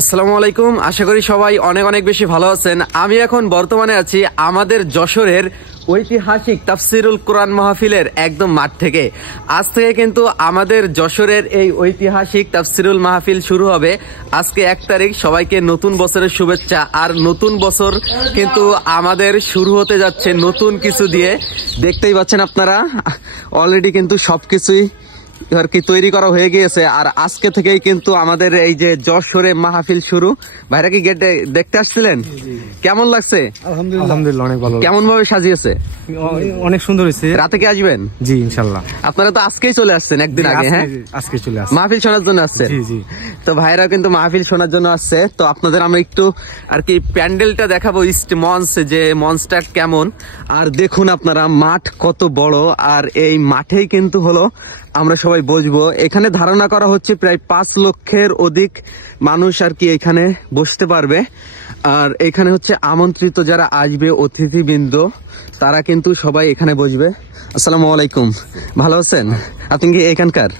আসসালামু আলাইকুম। আশা করি সবাই অনেক অনেক বেশি ভালো আছেন। আমি এখন বর্তমানে আছি আমাদের যশোরের ঐতিহাসিক তাফসিরুল কোরআন মাহফিলের একদম মাঠ থেকে। আজ থেকে কিন্তু আমাদের যশোরের এই ঐতিহাসিক তাফসিরুল মাহফিল শুরু হবে। আজকে 1 তারিখ। সবাইকে নতুন বছরের শুভেচ্ছা। আর নতুন বছর কিন্তু আমাদের শুরু হতে যাচ্ছে নতুন কিছু দিয়ে। দেখতেই পাচ্ছেন আপনারা, অলরেডি কিন্তু সবকিছুই আর কি তৈরি করা হয়ে গিয়েছে। আর আজকে থেকেই কিন্তু আমাদের এই যে যশোরে মাহফিল শুরু। ভাইরা কি গেটে দেখতে আসছিলেন? কেমন লাগছে? আলহামদুলিল্লাহ অনেক ভালো। কেমন ভাবে সাজিয়েছে? অনেক সুন্দর হয়েছে। রাতে কি আসবেন? জি ইনশাআল্লাহ। আপনারা তো আজকেই চলে আসছেন, একদিন আগে। হ্যাঁ, আজকে চলে আসছে মাহফিল শোনার জন্য আসছে। জি জি। তো ভাইরা কিন্তু মাহফিল শোনার জন্য আসছে। তো আপনাদের আমরা একটু আর কি প্যান্ডেলটা দেখাবো, মঞ্চ, যে মঞ্চটা কেমন। আর দেখুন আপনারা, মাঠ কত বড়। আর এই মাঠেই কিন্তু হলো আমরা সবাই বসবো। এখানে ধারণা করা হচ্ছে প্রায় 5 লক্ষের অধিক মানুষ আর কি এখানে বসতে পারবে। আর এখানে হচ্ছে আমন্ত্রিত যারা আসবে অতিথিবৃন্দ, তারা কিন্তু সবাই এখানে বসবে। আসসালামু আলাইকুম, ভালো আছেন? আপনি কি এখানকার?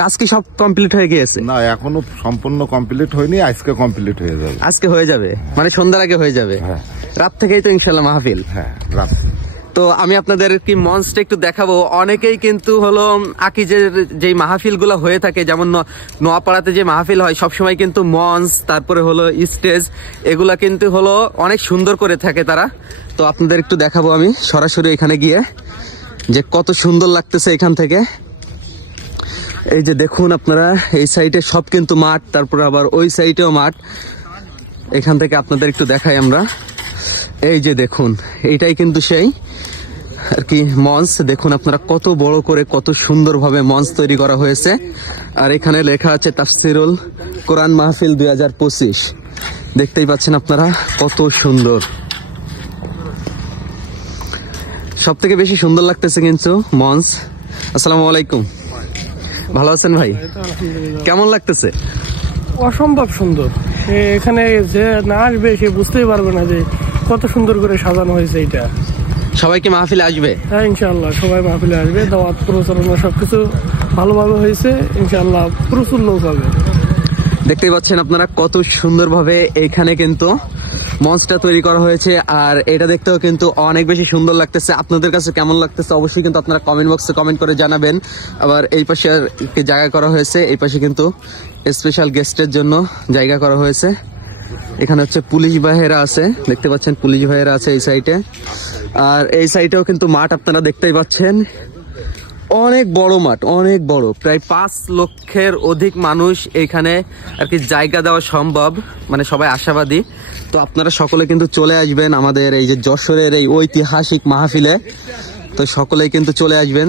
কাজ কি সব কমপ্লিট হয়ে গিয়েছে? না, এখনো সম্পূর্ণ কমপ্লিট হয়নি। আজকে কমপ্লিট হয়ে যাবে। আজকে হয়ে যাবে, মানে সন্ধ্যার আগে হয়ে যাবে। হ্যাঁ, রাত থেকেই তো ইনশাল্লাহ মাহফিল। হ্যাঁ রাত। তো আমি আপনাদের কি মঞ্চটা একটু দেখাবো। অনেকেই কিন্তু হলো আকিজের যে মাহফিল গুলো হয়ে থাকে, যেমন নোয়াপাড়াতে যে মাহফিল হয়, সবসময় কিন্তু মঞ্চ, তারপরে হলো স্টেজ, এগুলা কিন্তু হলো অনেক সুন্দর করে থাকে তারা। তো আপনাদের একটু দেখাবো আমি সরাসরি এখানে গিয়ে, যে কত সুন্দর লাগতেছে এখান থেকে। এই যে দেখুন আপনারা, এই সাইডে সব কিন্তু মাঠ, তারপরে আবার ওই সাইডেও মাঠ। এখান থেকে আপনাদের একটু দেখাই আমরা। এই যে দেখুন, এইটাই কিন্তু সেই আর কি মঞ্চ। দেখুন আপনারা কত বড় করে, কত সুন্দর ভাবে মঞ্চ তৈরি করা হয়েছে। আর এখানে লেখা আছে তাফসিরুল কোরআন মাহফিল 2025। দেখতেই পাচ্ছেন আপনারা কত সুন্দর। সব থেকে বেশি সুন্দর লাগতেছে কিন্তু মঞ্চ। আসসালামু আলাইকুম, ভালো আছেন ভাই? কেমন লাগতেছে? অসম্ভব সুন্দর। এখানে যে না আসবে সে বুঝতেই পারবে না যে কত সুন্দর করে সাজানো হয়েছে এটা। সবাই কি মাহফিলে আসবে? হ্যাঁ ইনশাআল্লাহ সবাই মাহফিলে আসবে। দাওয়াত প্রচারণা সবকিছু ভালোভাবে হয়েছে, ইনশাআল্লাহ প্রচুর লোক হবে। দেখতেই পাচ্ছেন আপনারা কত সুন্দরভাবে এইখানে কিন্তু মঞ্চটা তৈরি করা হয়েছে। আর এটা দেখতেও কিন্তু অনেক বেশি সুন্দর লাগতেছে। আপনাদের কাছে কেমন লাগতেছে অবশ্যই কিন্তু আপনারা কমেন্ট বক্সে কমেন্ট করে জানাবেন। আবার এই পাশে জায়গা করা হয়েছে, এই পাশে কিন্তু স্পেশাল গেস্টের জন্য জায়গা করা হয়েছে। এখানে হচ্ছে পুলিশ ভাইয়েরা আছে, দেখতে পাচ্ছেন পুলিশ ভাইয়েরা আছে এই সাইডে। আর এই সাইডেও কিন্তু মাঠ আপনারা দেখতেই পাচ্ছেন, অনেক বড় মাঠ, অনেক বড়। প্রায় 5 লক্ষের অধিক মানুষ এখানে আর কি জায়গা দেওয়া সম্ভব, মানে সবাই আশাবাদী। তো আপনারা সকলে কিন্তু চলে আসবেন আমাদের এই যে যশোরের এই ঐতিহাসিক মাহফিলে। তো সকলেই কিন্তু চলে আসবেন।